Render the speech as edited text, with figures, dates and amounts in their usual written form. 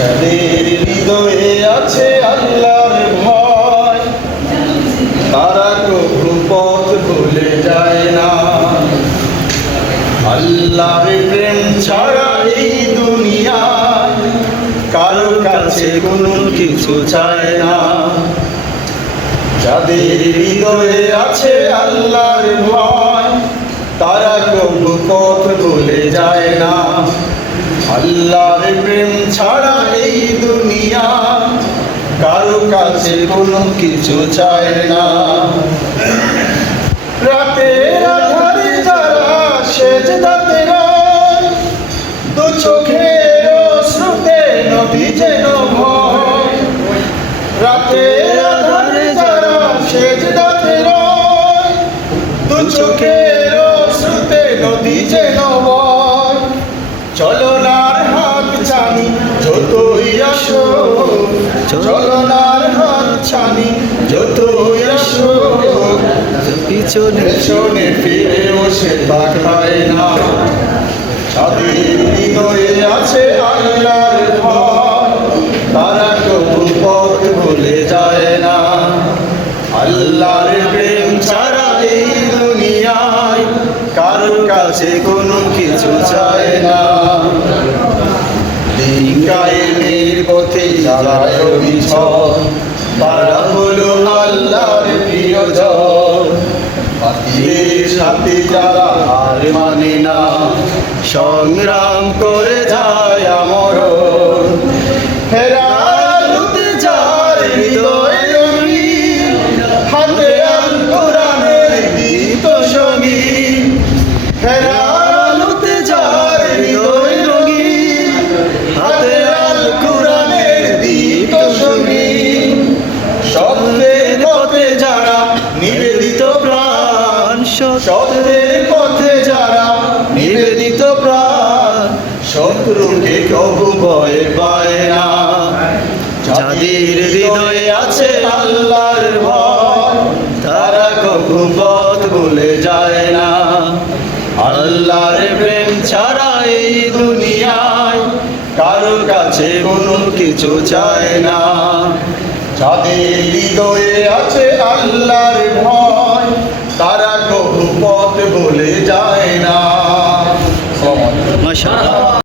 যাদের হৃদয়ে আছে আল্লাহর ভয়, তারা কবু পথ ভুলে যায় না। আল্লাহর প্রেম ছাড়া এই দুনিয়ায় কারো কাছে কোনো কিছু চায় না। যাদের হৃদয়ে আছে আল্লাহর ভয়, তারা কবু পথ ভুলে যায় না। আল্লাহর প্রেম ছাড়া এই দুনিয়া কারো কাছে কোনো কিছু চায় না। রাতের আধারে যারা সেজদাতে রয়, দু চোখের অশ্রুতে নদী যেন ভয়। রাতের আধারে যারা সেজদাতে রয়, দু চোখের অশ্রুতে নদী যেন ভয়। চলনার হাত ছানি যতই আসো, চলনার হাত ছানি যতই আসো, পিছনে ফিরেও সে তাকায় না। যাদের হৃদয়ে আছে আল্লাহর ভয়, তারা কবু পথ ভুলে যায় না। আল্লাহর প্রেম ছাড়া এই দুনিয়ায় কারো কাছে কোনো কিছু চায় না। দিন কায়েমের পথে যারা অবিচল, তারা হলো আল্লাহর প্রিয়জন। বাতিলের সাথে যারা হার মানে না, সংগ্রাম করে যায় আমরণ। হেরালুতে যার হৃদয় রঙিন, হাতে আল কোরআনের গীত সঙ্গীন। হেরালুতে যার হৃদয় রঙিন, হাতে আল কোরআনের গীত সঙ্গীন। সত্যের পথে যারা নিবেদিত প্রাণ, সত্যের পথে যারা নিবেদিত প্রাণ, শত্রুকে কবু ভয় পায় না। যাদের হৃদয়ে আছে আল্লাহর ভয়, তারা কবু পথ ভুলে যায় না। আল্লাহর প্রেম ছাড়া এই দুনিয়ায় কারো কাছে কোনো কিছু চায় না। যাদের হৃদয়ে আছে আল্লাহর ভয়, তারা কবু পথ ভুলে যায় না।